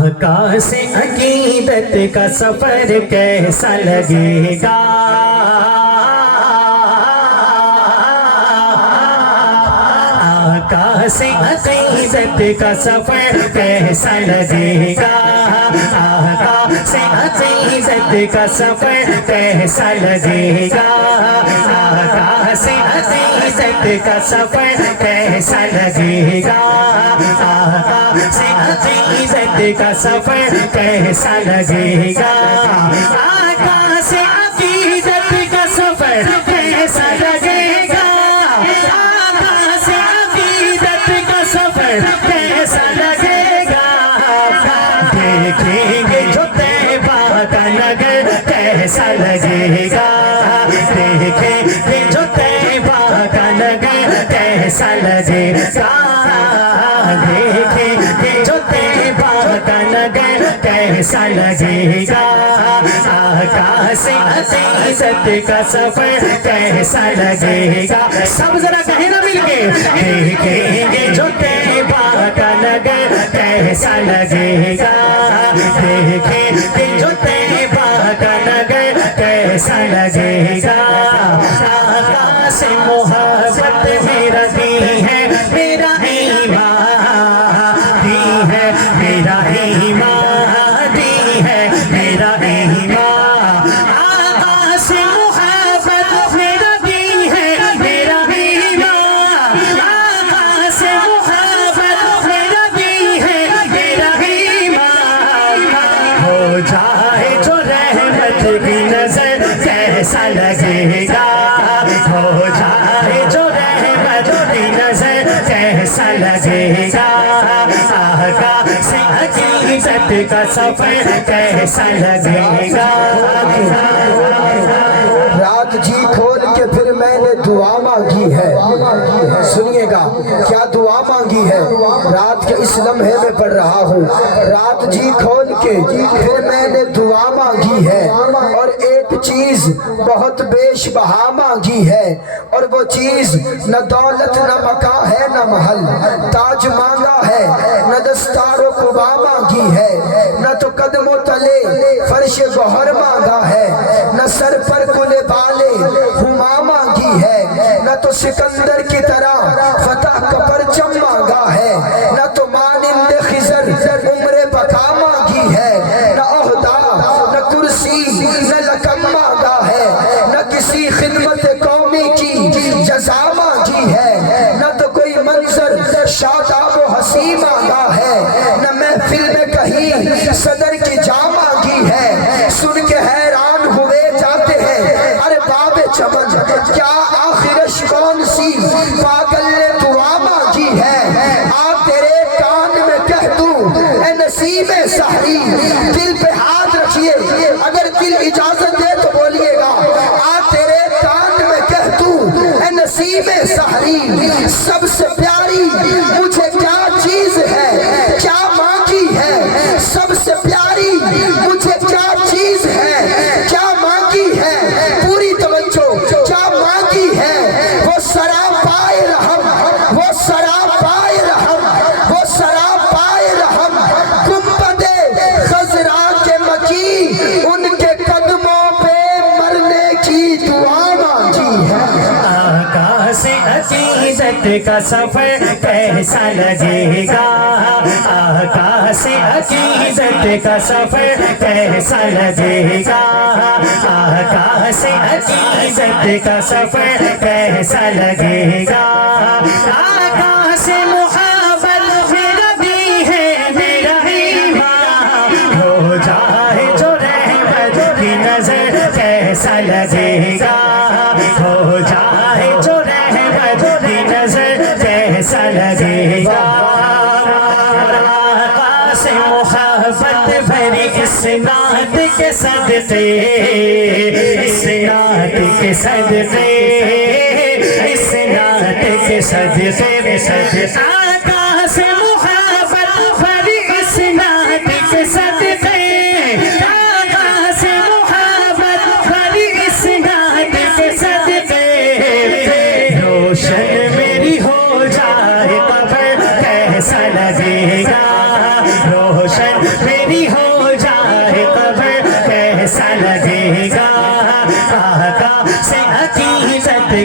آقا سے عقیدت کا سفر کیسا لگے گا؟ آقا سے عقیدت کا سفر کیسا لگے گا؟ آقا سے عقیدت کا سفر کیسا لگے گا؟ آقا سے عقیدت کا سفر کیسا لگے گا؟ آقا سے عقیدت کا سفر کیسا لگے گا؟ آقا سے عقیدت کا سفر کیسا لگے گا؟ آقا سے عقیدت کا سفر کیسا لگے گا؟ دیکھیں گے جو طیبہ کا نگر کیسا لگے گا؟ دیکھیں گے جو طیبہ کا نگر کیسا لگے گا؟ دیکھیں گے جو طیبہ کا نگر کیسا لگے گا؟ آقا سے عقیدت کا سفر کیسا لگے گا؟ سب ذرا کہیں نا مل کے، دیکھیں گے جو طیبہ کا نگر کیسا لگے گا؟ دیکھیں گے جو طیبہ کا نگر کیسا لگے گا؟ آقا سے محبت میرا دین ہے، میرا ایمان دین ہے، میرا ایمان دین ہے، میرا ایمان۔ آقا سے محبت میرا دین ہے، میرا ایمان۔ آقا سے محبت میرا دین ہے، میرا ایمان۔ ہو جائے جو رحمت کی نظر کیسا لگے گا؟ ہو جائے جو رحمت کی نظر کیسا لگے گا؟ آقا سے عقیدت کا سفر کیسا لگے گا؟ رات جی کھول کے پھر میں نے دعا مانگی ہے، سنیے گا کیا دعا مانگی ہے، رات کے اس لمحے میں پڑھ رہا ہوں۔ رات جی کھول کے پھر میں نے دعا مانگی ہے، اور ایک چیز بہت بیش بہا مانگی ہے، اور وہ چیز نہ دولت نہ مکان ہے نہ محل، تاج مانگا ہے نہ دستار و قبا مانگی ہے، نہ تو قدم و تلے فرش گوہر مانگا ہے، نہ سر پر کل بالے ہما مانگی ہے، نہ تو سکندر کی طرح فتح کا پرچم مانگا ہے، نہ تو مانند خضر عمر بقا مانگی ہے، نہ عہدہ نہ کرسی نہ لقب مانگا ہے، نہ کسی خدمت قومی کی جزا مانگی ہے، نہ تو کوئی منظر شاداب و حسین مانگا ہے، نہ محفل میں کہیں صدر کی جا مانگی ہے۔ سن کے حیران ہوئے جاتے ہیں ارے باب چمن، کیا آخرش کون سی پاگل نے دعا مانگی ہے؟ آپ تیرے کان میں کہہ دوں اے نسیم سحری، دل پہ ہاتھ رکھیے، اگر دل اجازت دے تو بولیے گا۔ آپ تیرے کان میں کہہ دوں اے نسیم سحری، سب سے پیاری مجھے کیا چیز ہے، کیا مانگی ہے؟ سب سے پیاری مجھے کیا چیز ہے، کیا مانگی ہے؟ پوری توجہ، کیا مانگی ہے؟ وہ سراپائے رحم، وہ سراپائے رحم، وہ سراپائے رحم، گنبد خضرا کے مکی، ان کے قدموں پہ مرنے کی دعا مانگی ہے۔ آقا سے عقیدت کا سفر کیسا لگے گا؟ آقا سے عقیدت کا سفر کیسا لگے گا؟ آقا سے عقیدت کا سفر کیسا لگے گا؟ آقا سے محبت میرا دین ہے، میرا ایمان۔ ہو جائے جو رحمت کی نظر کیسا لگے گا؟ ہو جائے جو رحمت کی نظر کیسا لگے گا؟ آقا سے محبت بھری اس نعت کے صدقے، اس نعت کے صدقے، اس نعت کے صدقے، آقا سے محبت بھری اس نعت کے صدقے، آقا سے محبت بھری اس نعت کے صدقے، روشن میری ہو جائے قبر کیسا لگے گا؟ روشن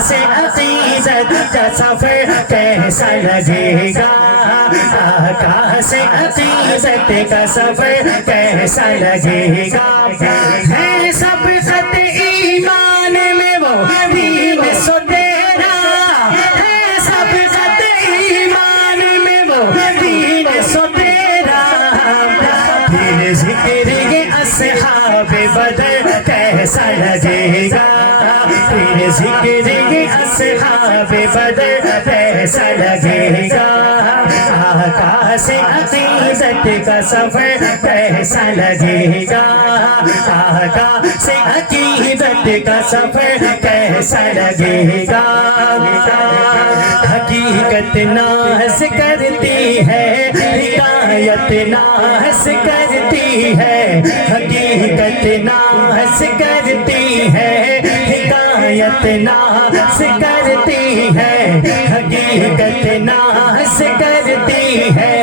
سے عقیدت کا سفر کیسا لگے گا آقا سے عقیدت کا سفر کیسا لگے گا ہے سبقت ایمان میں وہ دین سو تیرا ہے سبقت ایمان میں وہ دین سو تیرا پھر ذکر یہ اصحاب بدر کیسا لگے گا پھر ذکر یہ اصحاب بدر کیسا لگے گا آقا سے عقیدت کا سفر کیسا لگے گا آقا سے عقیدت کا سفر کیسا لگے گا حقیقت ناز کرتی ہے ہدایت ناز کرتی ہے حقیقت ناز کرتی ہے ہدایت ناز کرتی ہے حقیقت ناز کرتی ہے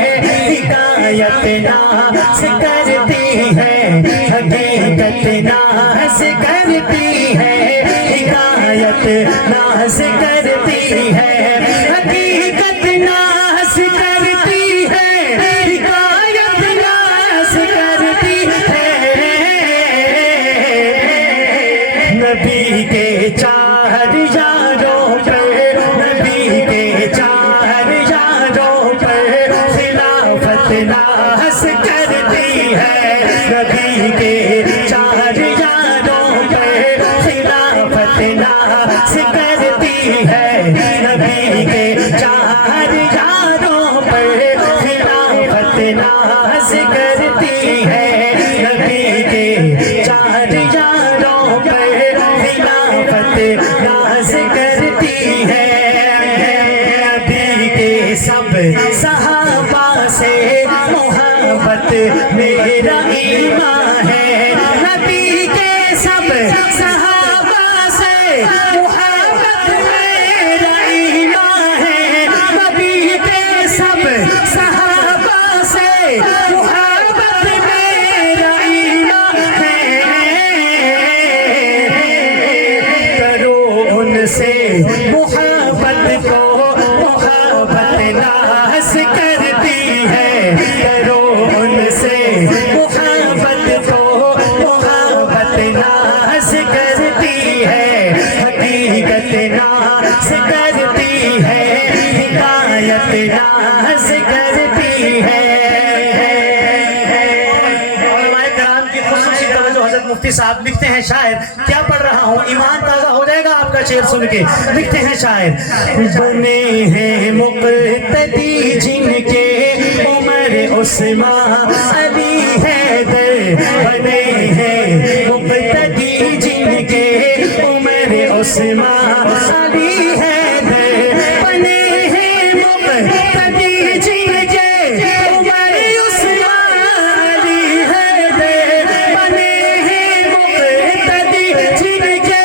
ہدایت ناز کرتی ہے حقیقت ناز کرتی ہے ہدایت ناز کرتی ہے حقیقت ناز کرتی ہے ہدایت ناز کرتی ہے نبی کے چار یاروں پر نبی کے چار یاروں پر خلافت ناز کرتی ہے نبی کے چار یاروں پر خلافت ناز کرتی ہے نبی کے چار یاروں پر خلافت ناز کرتی ہے نبی کے چار یاروں پر خلافت ناز کرتی ہے نبی کے سب صحابہ سے محبت میرا ایمان ہے نبی کے سب صحابہ سے محبت میرا ایمان ہے نبی کے سب صحابہ سے محبت میرا ایمان ہے کرو ان سے محبت کو محبت ناز کرتی ہے کرو ان سے محبت کو محبت ناز کرتی ہے حقیقت ناز کرتی ہے ہدایت ناز کرتی ہے علماء کرام کی خصوصی توجہ حضرت مفتی صاحب لکھتے ہیں شاعر کیا پڑھ رہا ہوں ایمان تازہ ہو جائے گا آپ کا شعر سن کے لکھتے ہیں شاعر بنے ہیں مقتدی جن کے عمر عثمان علی حیدر بنے ہیں مقتدی جن کے عمر عثمان علی حیدر بنے ہیں مقتدی جن کے عمر عثمان علی حیدر بنے ہیں مقتدی جن کے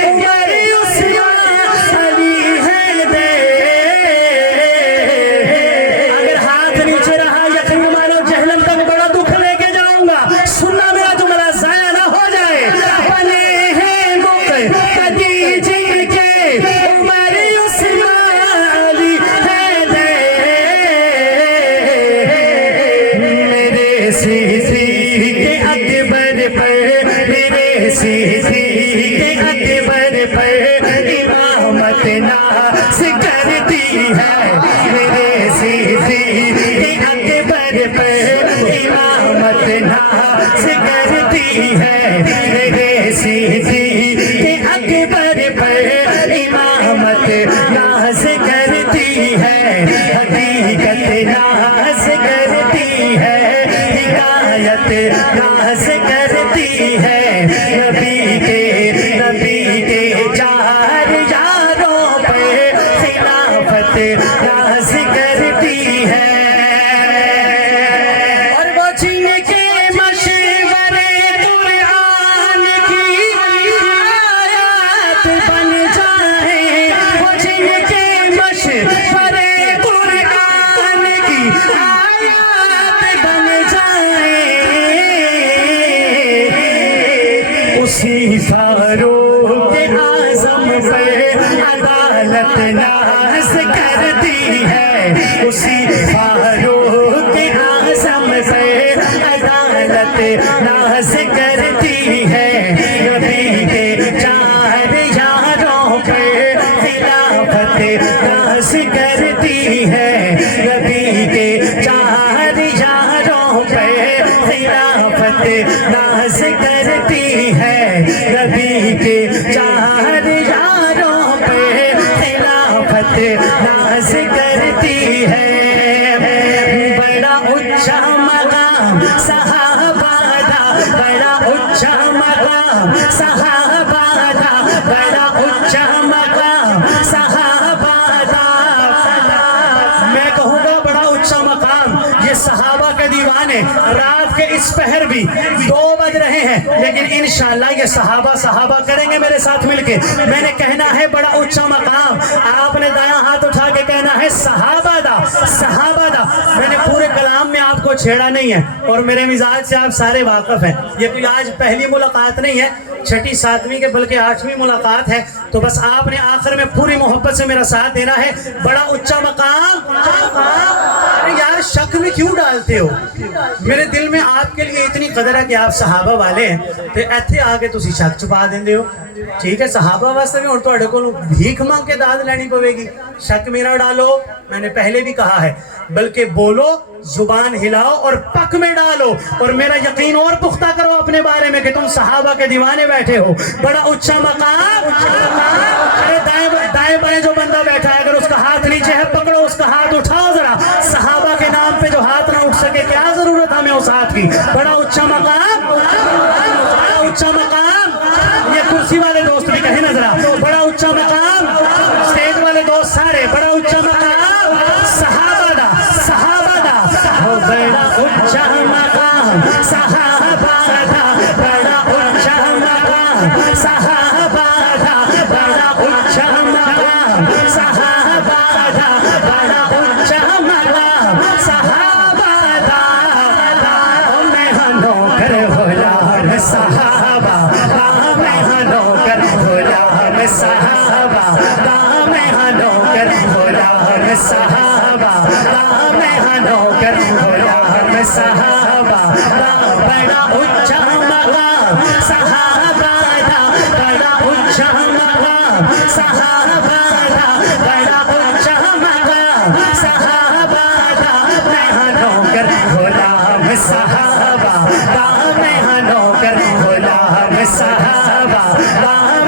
عمر عثمان علی حیدر اگر ہاتھ نیچے رہا یقین مانو جہنم تک بڑا دکھ لے کے جاؤں گا سننا میرا جملہ ضائع نہ ہو جائے بنے ہیں مقتدی جن کے عمر عثمان علی حیدر میرے صدیق اکبر پر میرے صدیق اکبر پر امامت ناز کرتی ہے میرے صدیق اکبر پر امامت ناز کرتی ہے میرے صدیق اکبر پر امامت ناز کرتی ہے حقیقت ناز کرتی ہے ہدایت ناز کرتی ہے نبی کے چار یاروں پر خلافت ناز کرتی ہے اور وہ جن کے مشورے قرآن کی آیات بن جائیں وہ جن کے مشورے قرآن کی آیات بن جائیں اسی اسی فاروق اعظم سے عدالت ناز کرتی ہے، نبی کے چار یاروں پہ خلافت ناز کرتی ہے، نبی کے چار یاروں پہ خلافت ناز کرتی ہے، نبی کے چار یاروں پہ خلافت ناز کرتی ہے۔ بڑا اونچا مقام صحابہ دا، بڑا اونچا مقام صحابہ دا، بڑا اونچا مقام صحابہ دا۔ میں کہوں گا بڑا اونچا مقام، یہ صحابہ کے دیوان ہے۔ رات کے اس پہر بھی 2 بج رہے ہیں، لیکن انشاءاللہ یہ صحابہ کریں گے میرے ساتھ مل کے۔ میں نے کہنا ہے بڑا اونچا مقام، آپ نے دایاں ہاتھ اٹھا کے کہنا ہے صحابہ دا، صحابہ دا۔ میں نے پورے کلام میں آپ کو چھیڑا نہیں ہے، اور میرے مزاج سے آپ سارے واقف ہیں۔ یہ کوئی آج پہلی ملاقات نہیں ہے، 6ٹھی 7ویں کے بلکہ 8ویں ملاقات ہے، تو بس آپ نے آخر میں پوری محبت سے میرا ساتھ دینا ہے۔ بڑا اونچا مقام، ارے یار شک میں کیوں ڈالتے ہو؟ میرے دل میں آپ کے لیے اتنی قدر ہے کہ آپ صحابہ والے ہیں، تو ایتھے آگے تسی شک چھپا دیندے ہو۔ ٹھیک ہے، صحابہ واسطے میں اور تو اڑے کو بھیک مانگ کے داد لینی پوے گی۔ شک میرا ڈالو، میں نے پہلے بھی کہا ہے، بلکہ بولو، زبان ہلاؤ اور پک میں ڈالو، اور میرا یقین اور پختہ کرو اپنے بارے میں کہ تم صحابہ کے دیوانے بیٹھے ہو۔ بڑا اونچا مقام، ارے دائیں بائیں جو بندہ بیٹھا ہے، اگر اس کا ہاتھ نیچے ہے پکڑو اس کا ہاتھ اٹھاؤ ذرا۔ صحابہ کے نام پہ جو ہاتھ نہ اٹھ سکے، کیا ضرورت ہمیں اس ہاتھ کی؟ بڑا اونچا مقام، بڑا اونچا مقام۔ یہ کرسی والے دوست بھی کہیں نا ذرا، بڑا اونچا مقام۔ اسٹیج والے دوست سارے، بڑا اونچا مقام صحابہ دا، صحابہ دا۔ بڑا اونچا مقام صحابہ دا، بڑا اونچا مقام صحابہ دا، بڑا اونچا مقام صحابہ دا، بڑا اونچا مقام صحابہ دا۔ میں ہنو کر غلام صحابہ، میں ہنو کر غلام صحابہ، میں ہنو کر غلام صحابہ، میں ہنو کر غلام صحابہ۔ بڑا اونچا مقام صحابہ دا، بڑا اونچا مقام صحابہ دا، بڑا اونچا مقام صحابہ دا۔ میں ہنو کر غلام صحابہ، میں ہنو کر غلام صحابہ،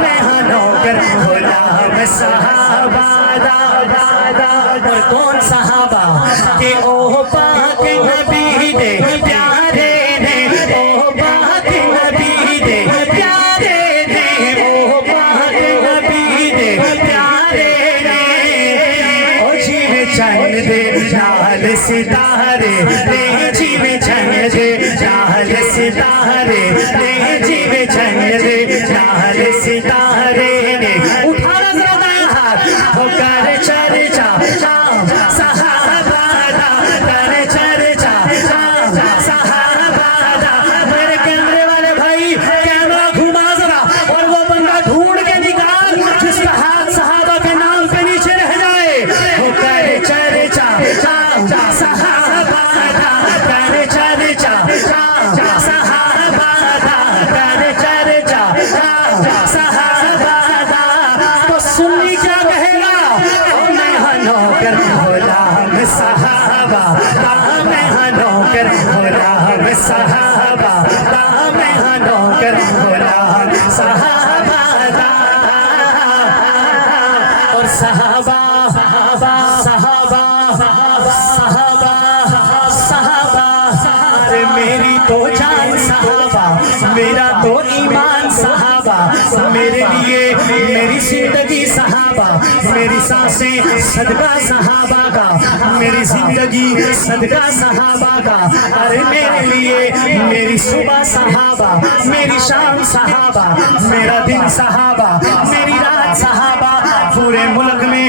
میں ہنو کر غلام صحابہ دا۔ اور کون صحابہ کہ او پاک نبی دے پیارے نے، او پاک نبی دے پیارے نے، او پاک نبی دے پیارے نے۔ او جی میں چند دے لال ستارے نے، جی میں چند دے لال ستارے نے، جی میں چند دے لال ستارے نے۔ اٹھانا ذرا دائیں ہاتھ، ہو کر چرچا صحابہ دا، کر چرچا صحابہ دا۔ میرے کیمرے والے بھائی کیمرہ گھما ذرا، اور وہ بندہ ڈھونڈ کے نکال جس کا ہاتھ صحابہ کے نام پہ نیچے رہ جائے۔ ہو کر چرچا صحابہ دا، کر چرچا صحابہ دا، کر چرچا صحابہ دا۔ تو سنی کیا کہے گا؟ میں ہنو کر غلام صحابہ، میں ہنو کر غلام صحابہ، میں ہنو کر غلام صحابہ دا۔ اور صحابہ صحابہ صحابہ صحابہ، ارے میری تو جان صحابہ، میرا تو ایمان صحابہ، میرے لیے میری زندگی صحابہ، میری سانسیں صدقہ صحابہ کا، میری زندگی صدقہ صحابہ کا۔ ارے میرے لیے میری صبح صحابہ، میری شام صحابہ، میرا دن صحابہ، میری رات صحابہ۔ پورے ملک میں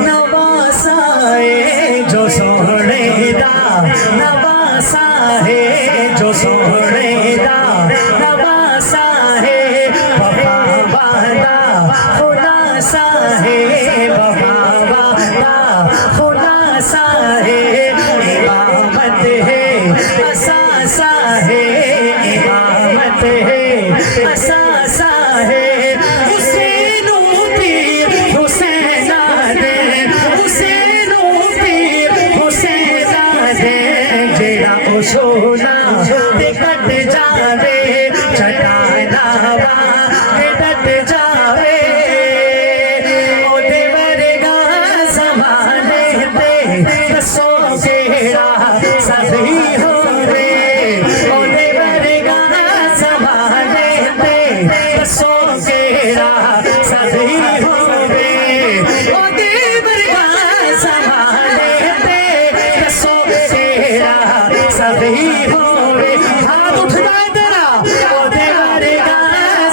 نواسا ہے جو سونے دا نواسا ہے جو سونے دا نواسا ہے وفا والا خلاصہ ہے وفا والا خلاصہ ہے امامت ہے اساسہ ہے امامت ہے اساسہ ہے حسین پیر حسین آدے حسین پیر حسین آدے جیڑا سونا تے کٹ جاوے چٹانا وا تے کٹ جاوے او دے ورگا زمانے تے دسو کیڑا سہی ہووے او دے ورگا زمانے تے دسو کیڑا سہی ہووے او دے ورگا زمانے تے دسو کیڑا سہی ہووے ہاتھ اٹھدا تیرا او دے ورگا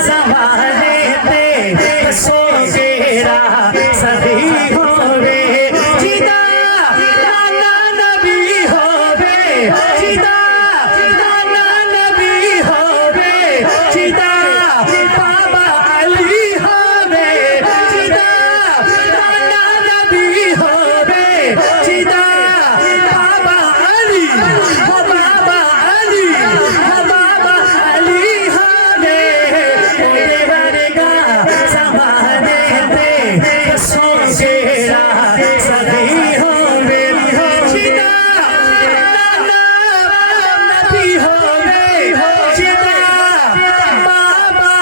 زمانے تے دسو کیڑا سہی ہووے جیدا نانا نبی ہووے جیدا نانا نبی ہووے جیدا بابا علی ہووے جیدا نانا نبی ہووے جیدا بابا علی ہو بابا علی ہو بابا علی ہووے او دے ورگا زمانے تے دسو کیڑا سہی ہووے جیدا نانا نبی ہووے جیدا بابا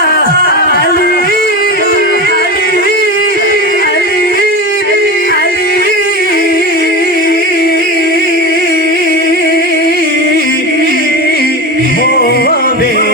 علی علی ہووے